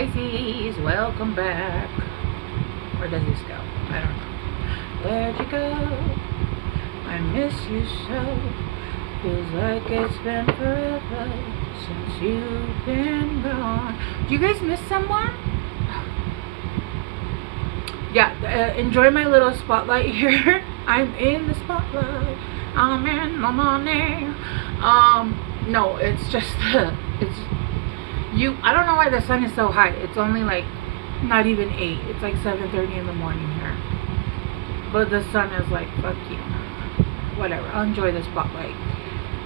Pisces, welcome back. Where does this go? I don't know. Where'd you go? I miss you so. Feels like it's been forever since you've been gone. Do you guys miss someone? Yeah, enjoy my little spotlight here. I'm in the spotlight. I'm in the money. No, it's just it's you. I don't know why the sun is so high. It's only like not even 8. It's like 7:30 in the morning here. But the sun is like, fuck you. Whatever. I'll enjoy the spotlight.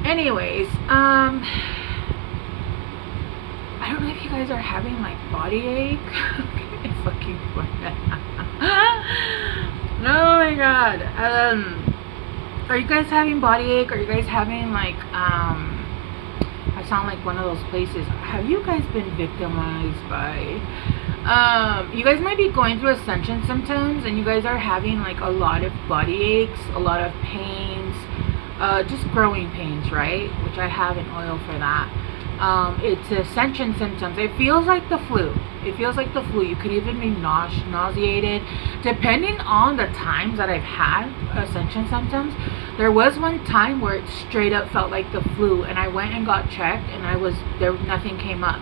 Anyways, I don't know if you guys are having like body ache. It's fucking fun. Oh my god. Are you guys having body ache? Are you guys having like I sound like one of those places. Have you guys been victimized by you guys might be going through ascension symptoms, and you guys are having like a lot of body aches, a lot of pains, just growing pains, right? Which I have an oil for that. It's ascension symptoms. It feels like the flu. It feels like the flu. You could even be nauseated. Depending on the times that I've had ascension symptoms, there was one time where it straight up felt like the flu, and I went and got checked, and nothing came up.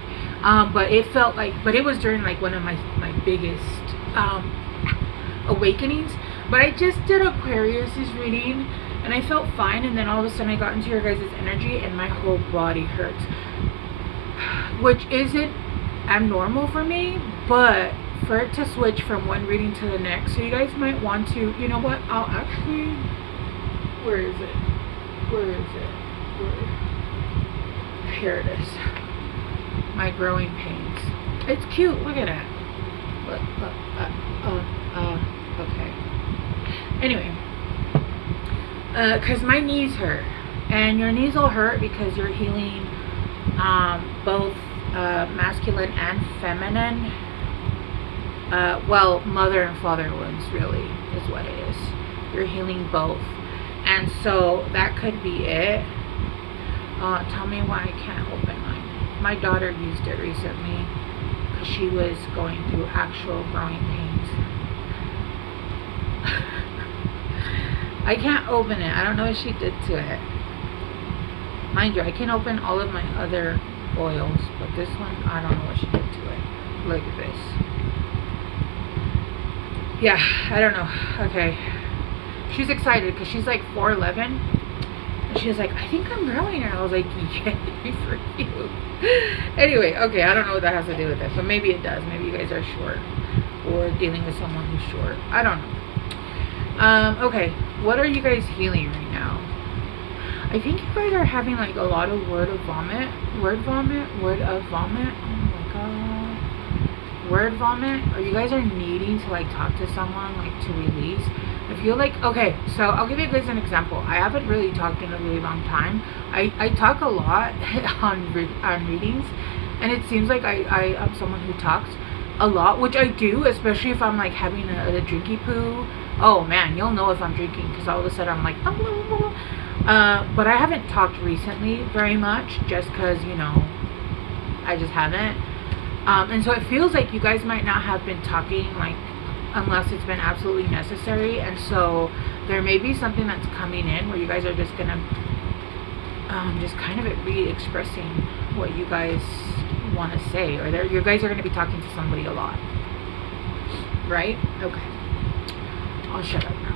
But it felt like, but it was during like one of my biggest awakenings. But I just did Aquarius's reading, and I felt fine, and then all of a sudden I got into your guys' energy, and my whole body hurts, which isn't abnormal for me, but for it to switch from one reading to the next, so you guys might want to, you know what, I'll actually, where is it, here it is, my growing pains. It's cute, look at that. Okay, anyway, because my knees hurt, and your knees will hurt because you're healing both masculine and feminine, well, mother and father wounds, really is what it is. You're healing both, and so that could be it. Tell me why I can't open mine. My daughter used it recently because she was going through actual growing pains. I can't open it. I don't know what she did to it. Mind you, I can open all of my other oils, but this one, I don't know what she did to it. Look at this. Yeah, I don't know. Okay. She's excited because she's like 4'11", and she was like, I think I'm growing. And I was like, yay for you. Anyway, okay, I don't know what that has to do with it, but maybe it does. Maybe you guys are short, or dealing with someone who's short. I don't know. Okay, what are you guys healing right now? I think you guys are having like a lot of word of vomit. Oh my god. Word vomit. Or you guys are needing to like talk to someone, like to release. I feel like, okay, so I'll give you guys an example. I haven't really talked in a really long time. I talk a lot on readings, and it seems like I am someone who talks a lot, which I do, especially if I'm like having a drinky poo. Oh man, you'll know if I'm drinking, because all of a sudden I'm like, blah, blah, blah. But I haven't talked recently very much, just because, you know, I just haven't. And so it feels like you guys might not have been talking, like, unless it's been absolutely necessary. And so there may be something that's coming in where you guys are just gonna just kind of re-expressing what you guys want to say, or you guys are going to be talking to somebody a lot, right? Okay, I'll shut up now.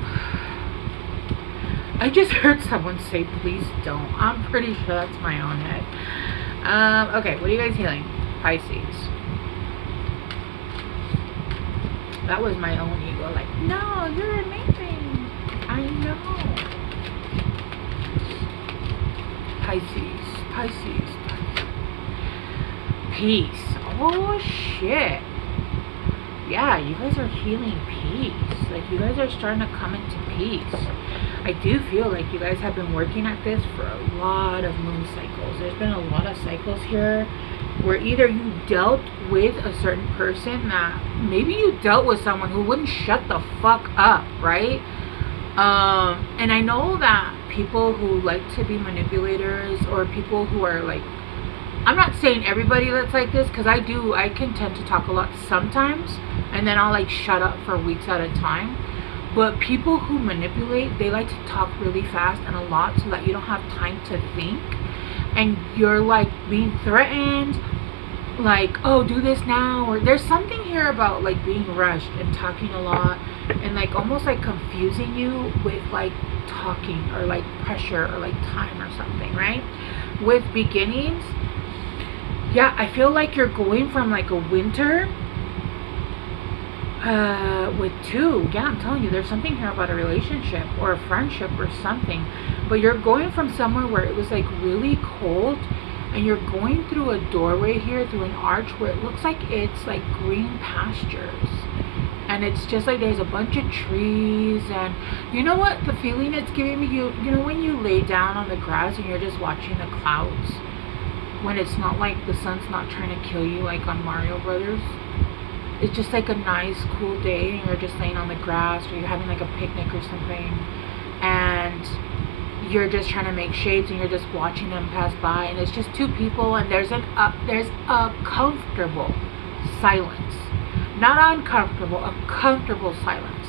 I just heard someone say please don't. I'm pretty sure that's my own head. Okay, what are you guys healing? Pisces. That was my own ego, like, no, you're amazing. I know. Pisces. Peace. Oh shit. Yeah, you guys are healing peace. Like, you guys are starting to come into peace. I do feel like you guys have been working at this for a lot of moon cycles. There's been a lot of cycles here where either you dealt with a certain person that maybe you dealt with someone who wouldn't shut the fuck up, right? And I know that people who like to be manipulators, or people who are like I'm not saying everybody that's like this, because I can tend to talk a lot sometimes, and then I'll like shut up for weeks at a time. But people who manipulate, they like to talk really fast and a lot so that you don't have time to think, and you're like being threatened, like, oh, do this now, or there's something here about like being rushed and talking a lot, and like almost like confusing you with like talking or like pressure or like time or something, right? With beginnings, yeah, I feel like you're going from like a winter with two. Yeah, I'm telling you, there's something here about a relationship or a friendship or something, but you're going from somewhere where it was like really cold, and you're going through a doorway here, through an arch where it looks like it's like green pastures, and it's just like there's a bunch of trees. And you know what the feeling it's giving me, you know when you lay down on the grass and you're just watching the clouds, when it's not like the sun's not trying to kill you like on Mario Brothers. It's just like a nice cool day, and you're just laying on the grass, or you're having like a picnic or something, and you're just trying to make shades, and you're just watching them pass by, and it's just two people, and there's a comfortable silence, not uncomfortable, a comfortable silence.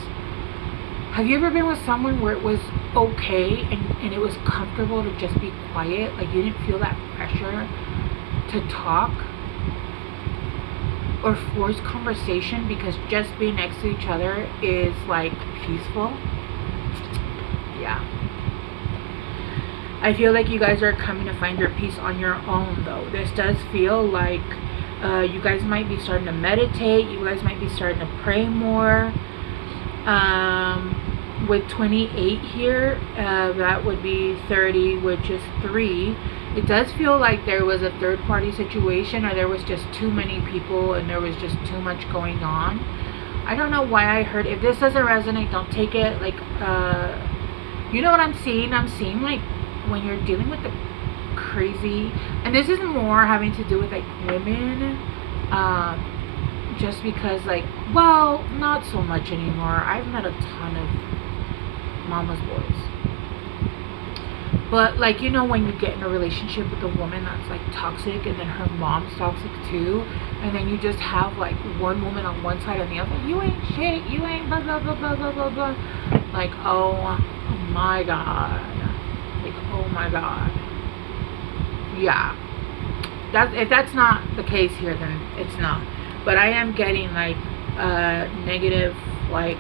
Have you ever been with someone where it was okay and it was comfortable to just be quiet, like you didn't feel that pressure to talk or force conversation, because just being next to each other is like peaceful? Yeah. I feel like you guys are coming to find your peace on your own, though. This does feel like you guys might be starting to meditate. You guys might be starting to pray more. With 28 here, that would be 30, which is 3. It does feel like there was a third party situation, or there was just too many people and there was just too much going on. I don't know why I heard. If this doesn't resonate, don't take it. Like, you know what I'm seeing? I'm seeing like when you're dealing with the crazy, and this is more having to do with like women, just because like, well, not so much anymore. I've met a ton of mama's boys, but like, you know, when you get in a relationship with a woman that's like toxic, and then her mom's toxic too, and then you just have like one woman on one side and the other, you ain't shit, you ain't blah blah blah blah blah blah blah, like, oh my god, like, oh my god. Yeah, that, if that's not the case here, then it's not. But I am getting like negative, like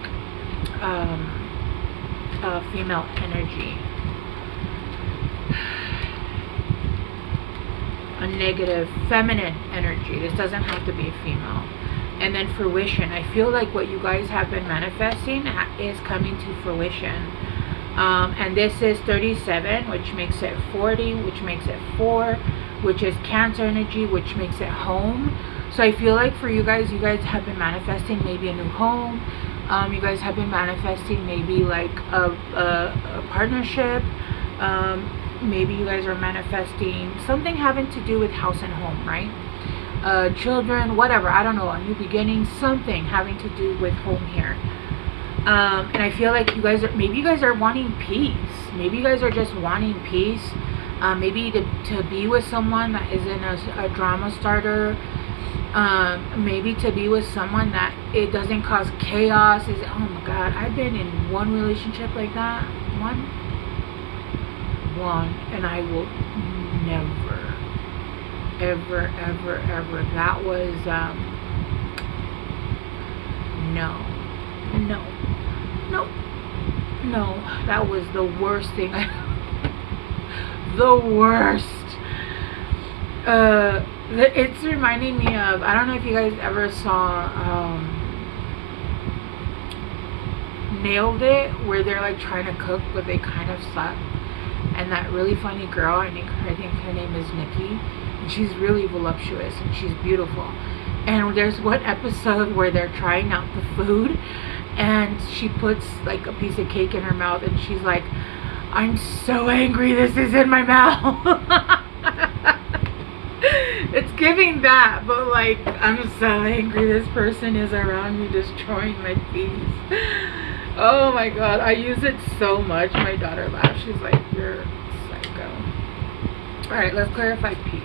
female energy, a negative feminine energy. This doesn't have to be a female. And then fruition. I feel like what you guys have been manifesting is coming to fruition. And this is 37, which makes it 40, which makes it 4, which is Cancer energy, which makes it home. So I feel like for you guys have been manifesting maybe a new home. You guys have been manifesting maybe like a partnership. Maybe you guys are manifesting something having to do with house and home, right? Children, whatever, I don't know, a new beginning, something having to do with home here. And I feel like you guys are, maybe you guys are wanting peace. Maybe you guys are just wanting peace. Maybe to be with someone that isn't a drama starter. Maybe to be with someone that it doesn't cause chaos. Oh my god, I've been in one relationship like that. One, and I will never, ever, ever, ever. That was, no, that was the worst thing. The worst. It's reminding me of, I don't know if you guys ever saw Nailed It, where they're like trying to cook but they kind of suck, and that really funny girl, I think her name is Nikki, and she's really voluptuous and she's beautiful. And there's one episode where they're trying out the food, and she puts like a piece of cake in her mouth, and she's like, I'm so angry this is in my mouth. It's giving that, but like, I'm so angry this person is around me destroying my peace. Oh my god, I use it so much. My daughter laughs. She's like, you're psycho. Alright, let's clarify peace.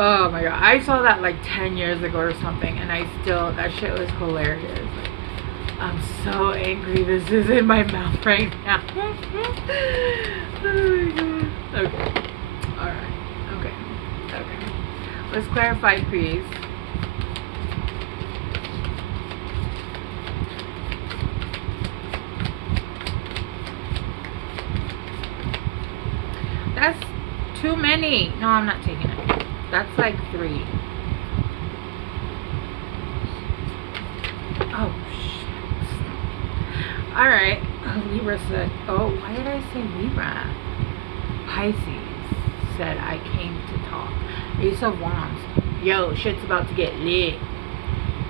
Oh my god, I saw that like 10 years ago or something, and that shit was hilarious. Like, I'm so angry this is in my mouth right now. Oh my god. Okay. Alright. Okay. Okay. Let's clarify, please. That's too many. No, I'm not taking it. That's like 3. Oh, shit. Alright. Libra said, oh, why did I say Libra? Pisces said, I came to talk. Ace of Wands. Yo, shit's about to get lit.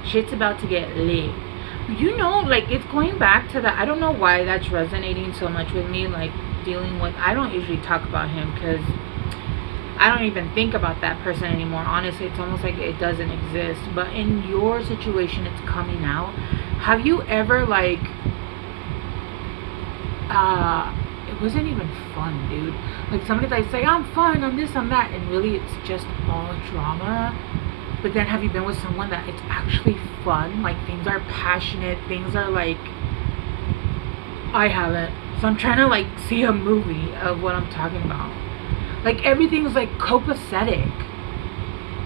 Shit's about to get lit. You know, like, it's going back to the, I don't know why that's resonating so much with me, like, dealing with, I don't usually talk about him because I don't even think about that person anymore. Honestly, it's almost like it doesn't exist. But in your situation, it's coming out. Have you ever, like, it wasn't even fun, dude. Like, somebody like say, I'm fun, I'm this, I'm that, and really it's just all drama. But then have you been with someone that it's actually fun? Like, things are passionate, things are like, I haven't. So I'm trying to like see a movie of what I'm talking about. Like, everything's like copacetic.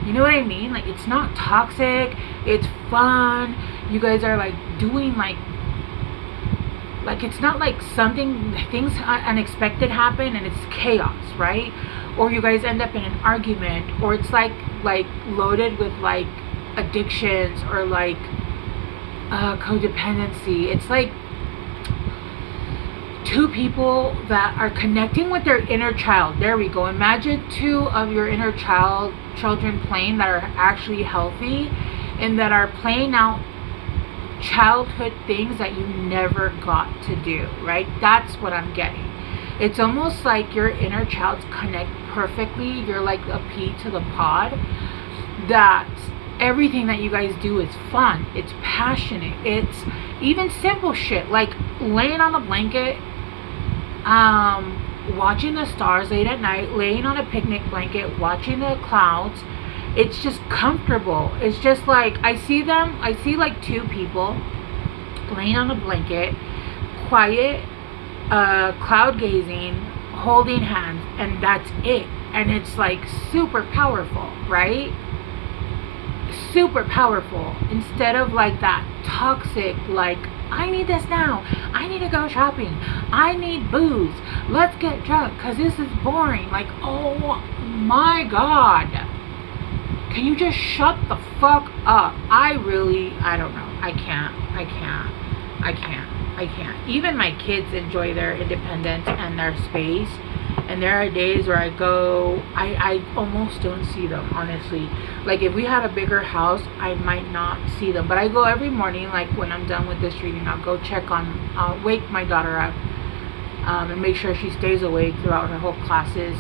You know what I mean? Like, it's not toxic, it's fun. You guys are like doing like it's not like things unexpected happen and it's chaos, right? Or you guys end up in an argument, or it's like loaded with like addictions or like codependency. It's like two people that are connecting with their inner child. There we go. Imagine 2 of your inner children playing that are actually healthy and that are playing out childhood things that you never got to do, right? That's what I'm getting. It's almost like your inner childs connect perfectly. You're like a pea to the pod. That everything that you guys do is fun. It's passionate. It's even simple shit like laying on a blanket, watching the stars late at night, laying on a picnic blanket, watching the clouds. It's just comfortable. It's just like, I see like 2 people laying on a blanket, quiet, cloud gazing, holding hands, and that's it. And it's like super powerful, right? Super powerful. Instead of like that toxic, like, I need this now, I need to go shopping, I need booze, let's get drunk because this is boring. Like, oh my god, can you just shut the fuck up? I don't know. I can't. Even my kids enjoy their independence and their space. And there are days where I almost don't see them, honestly. Like, if we had a bigger house, I might not see them. But I go every morning, like when I'm done with this reading, I'll wake my daughter up and make sure she stays awake throughout her whole classes.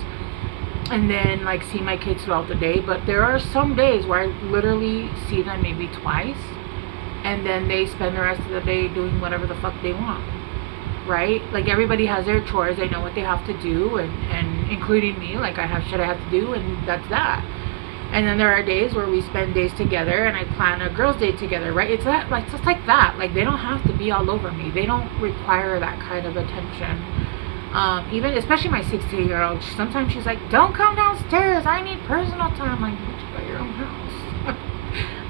And then like see my kids throughout the day. But there are some days where I literally see them maybe twice, and then they spend the rest of the day doing whatever the fuck they want, right? Like, everybody has their chores, they know what they have to do, and including me, like, I have shit I have to do, and that's that. And then there are days where we spend days together and I plan a girls' day together, right? It's that, like, just like that. Like, they don't have to be all over me. They don't require that kind of attention. Even, especially my 16-year-old, sometimes she's like, don't come downstairs, I need personal time. Like, bitch, you got your own house.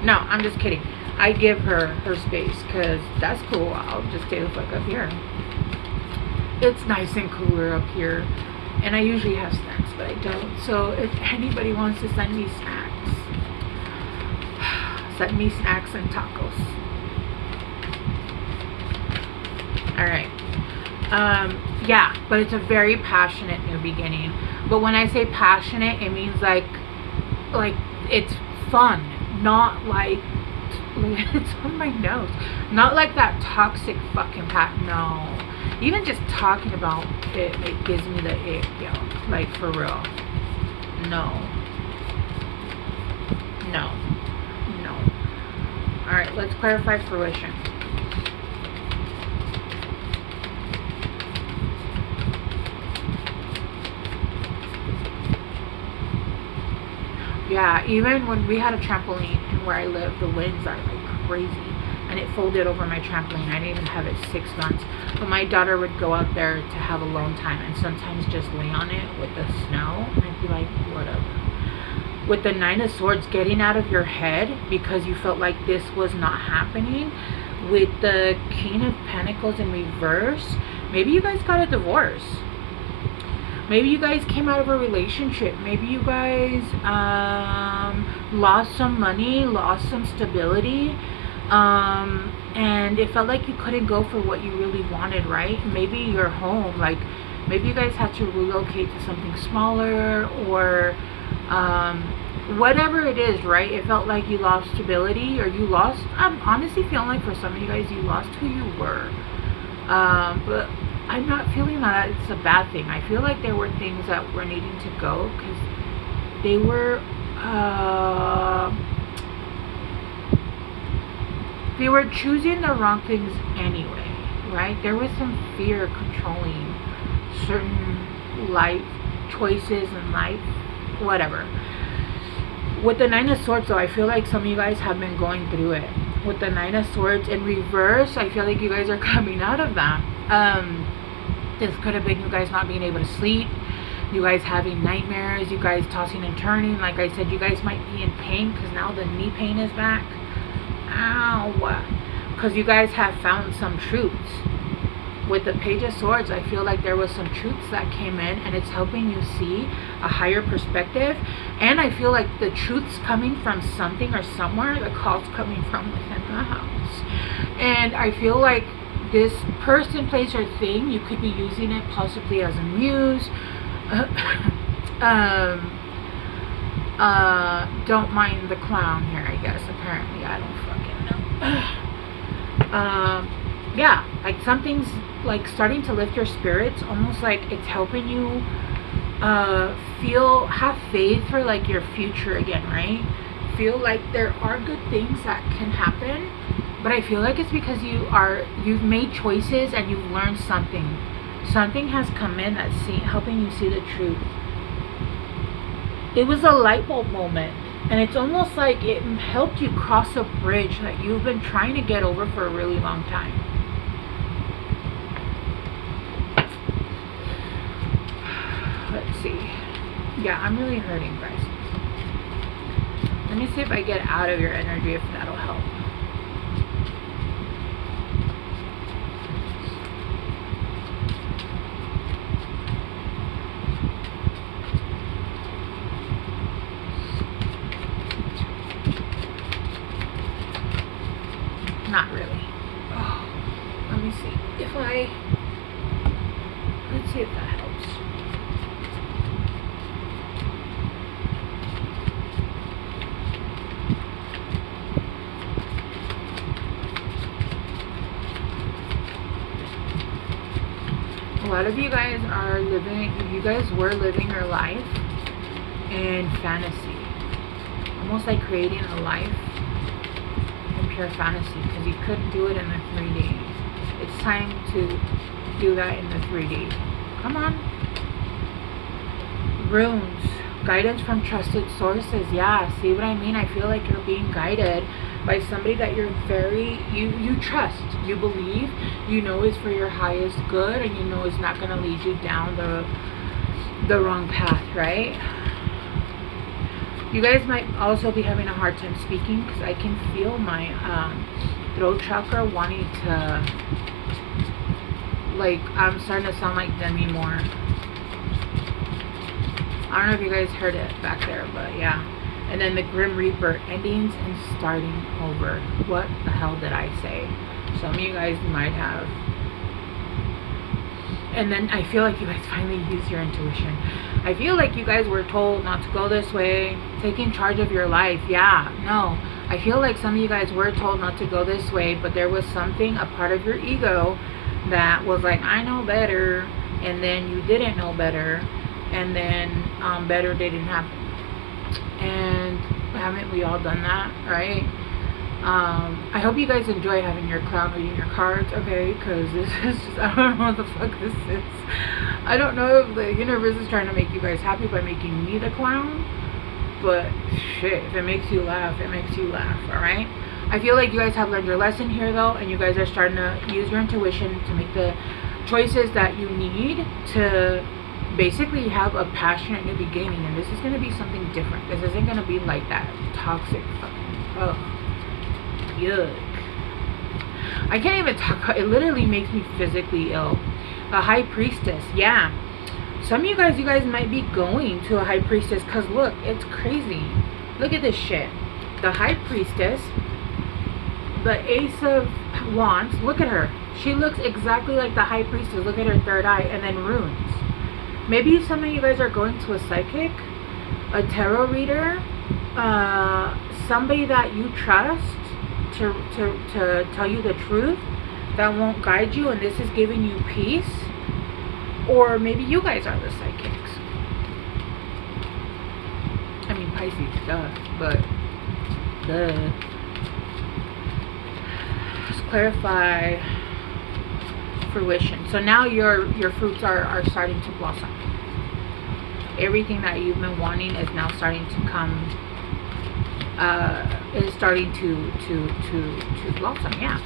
No, I'm just kidding. I give her space because that's cool. I'll just stay the fuck up here. It's nice and cooler up here. And I usually have snacks, but I don't. So if anybody wants to send me snacks, send me snacks and tacos. Alright. Yeah, but it's a very passionate new beginning. But when I say passionate, it means like it's fun, not like it's on my nose, not like that toxic fucking no. Even just talking about it, it gives me the ick, yo. Like, for real. No. Alright, let's clarify fruition. Yeah, even when we had a trampoline and where I live, the winds are like crazy. And it folded over my trampoline. I didn't even have it 6 months. But my daughter would go out there to have alone time and sometimes just lay on it with the snow. And I'd be like, whatever. With the Nine of Swords, getting out of your head because you felt like this was not happening. With the King of Pentacles in reverse, maybe you guys got a divorce. Maybe you guys came out of a relationship. Maybe you guys lost some money, lost some stability. And it felt like you couldn't go for what you really wanted, right? Maybe your home, like maybe you guys had to relocate to something smaller, or whatever it is, right? It felt like you lost stability, or you lost, I'm honestly feeling like for some of you guys, you lost who you were. But I'm not feeling that it's a bad thing. I feel like there were things that were needing to go because they were choosing the wrong things anyway, right? There was some fear controlling certain life choices and life, whatever. With the Nine of Swords, though, I feel like some of you guys have been going through it. With the Nine of Swords in reverse, I feel like you guys are coming out of that. This could have been you guys not being able to sleep, you guys having nightmares, you guys tossing and turning. Like I said, you guys might be in pain because now the knee pain is back. Ow. Because you guys have found some truths. With the Page of Swords, I feel like there was some truths that came in, and it's helping you see a higher perspective. And I feel like the truth's coming from something or somewhere. The call's coming from within the house. And I feel like this person, place, or thing, you could be using it possibly as a muse. Don't mind the clown here, I guess. Apparently, I don't fucking know. Yeah, like something's like starting to lift your spirits, almost like it's helping you have faith for like your future again, right? Feel like there are good things that can happen, but I feel like it's because you've made choices and you've learned something. Something has come in that's helping you see the truth. It was a light bulb moment, and it's almost like it helped you cross a bridge that you've been trying to get over for a really long time. Let's see. Yeah, I'm really hurting, guys. Let me see if I get out of your energy, if that'll help. Not really. Oh, let me see if let's see if that helps. A lot of you guys were living your life in fantasy. Almost like creating a life pure fantasy, because you couldn't do it in the 3D. It's time to do that in the 3D. Come on. Runes. Guidance from trusted sources. Yeah, see what I mean? I feel like you're being guided by somebody that you're you trust, you believe, you know is for your highest good, and you know is not going to lead you down the wrong path, right? You guys might also be having a hard time speaking because I can feel my throat chakra wanting to, like, I'm starting to sound like Demi Moore. I don't know if you guys heard it back there, but yeah. And then the Grim Reaper, endings and starting over. What the hell did I say? Some of you guys might have. And then I feel like you guys finally use your intuition. I feel like you guys were told not to go this way, taking charge of your life. Yeah, no. I feel like some of you guys were told not to go this way, but there was something, a part of your ego that was like, I know better, and then you didn't know better, and then better didn't happen. And haven't we all done that, right? I hope you guys enjoy having your clown reading your cards, okay? Because this is just, I don't know what the fuck this is. I don't know if the universe is trying to make you guys happy by making me the clown. but shit, if it makes you laugh, it makes you laugh, alright? I feel like you guys have learned your lesson here though, and you guys are starting to use your intuition to make the choices that you need to basically have a passionate new beginning. And this is going to be something different. This isn't going to be like that toxic fucking, ugh, yuck. I can't even talk, it literally makes me physically ill. A high priestess, yeah. Some of you guys might be going to a high priestess, because look, it's crazy. Look at this shit. The high priestess, the ace of wands, look at her. She looks exactly like the high priestess. Look at her third eye, and then runes. Maybe some of you guys are going to a psychic, a tarot reader, somebody that you trust to tell you the truth, that won't guide you, and this is giving you peace. Or maybe you guys are the psychics. I mean, Pisces, duh, but duh. Just clarify fruition. So now your fruits are starting to blossom. Everything that you've been wanting is now starting to come, is starting to blossom. Yeah.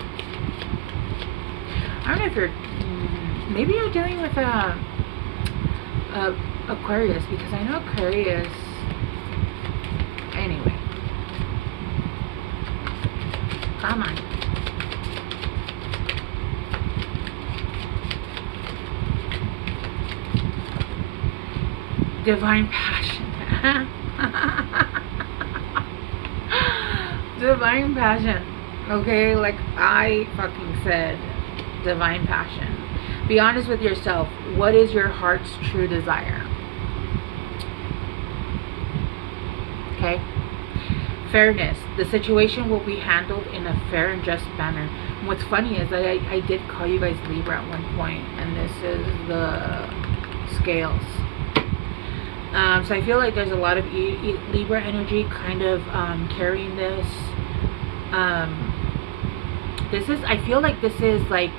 I don't know if you're, maybe you're dealing with a Aquarius, because I know Aquarius, anyway. Come on. Divine passion. Divine passion. Okay, like I fucking said, divine passion. Be honest with yourself. What is your heart's true desire? Okay. Fairness. The situation will be handled in a fair and just manner. And what's funny is that I did call you guys Libra at one point, and this is the scales. So I feel like there's a lot of Libra energy kind of carrying this. This is, I feel like this is like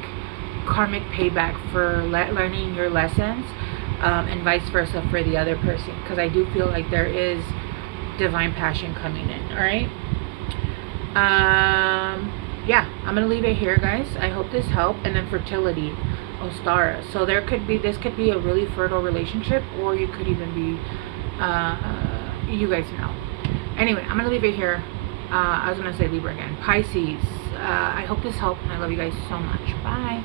karmic payback for learning your lessons, and vice versa for the other person, because I do feel like there is divine passion coming in. All right. Yeah, I'm gonna leave it here, guys. I hope this helped. And then fertility, Ostara. So there could be, this could be a really fertile relationship, or you could even be, you guys know. Anyway, I'm gonna leave it here. I was gonna say Libra again. Pisces. I hope this helped, and I love you guys so much. Bye.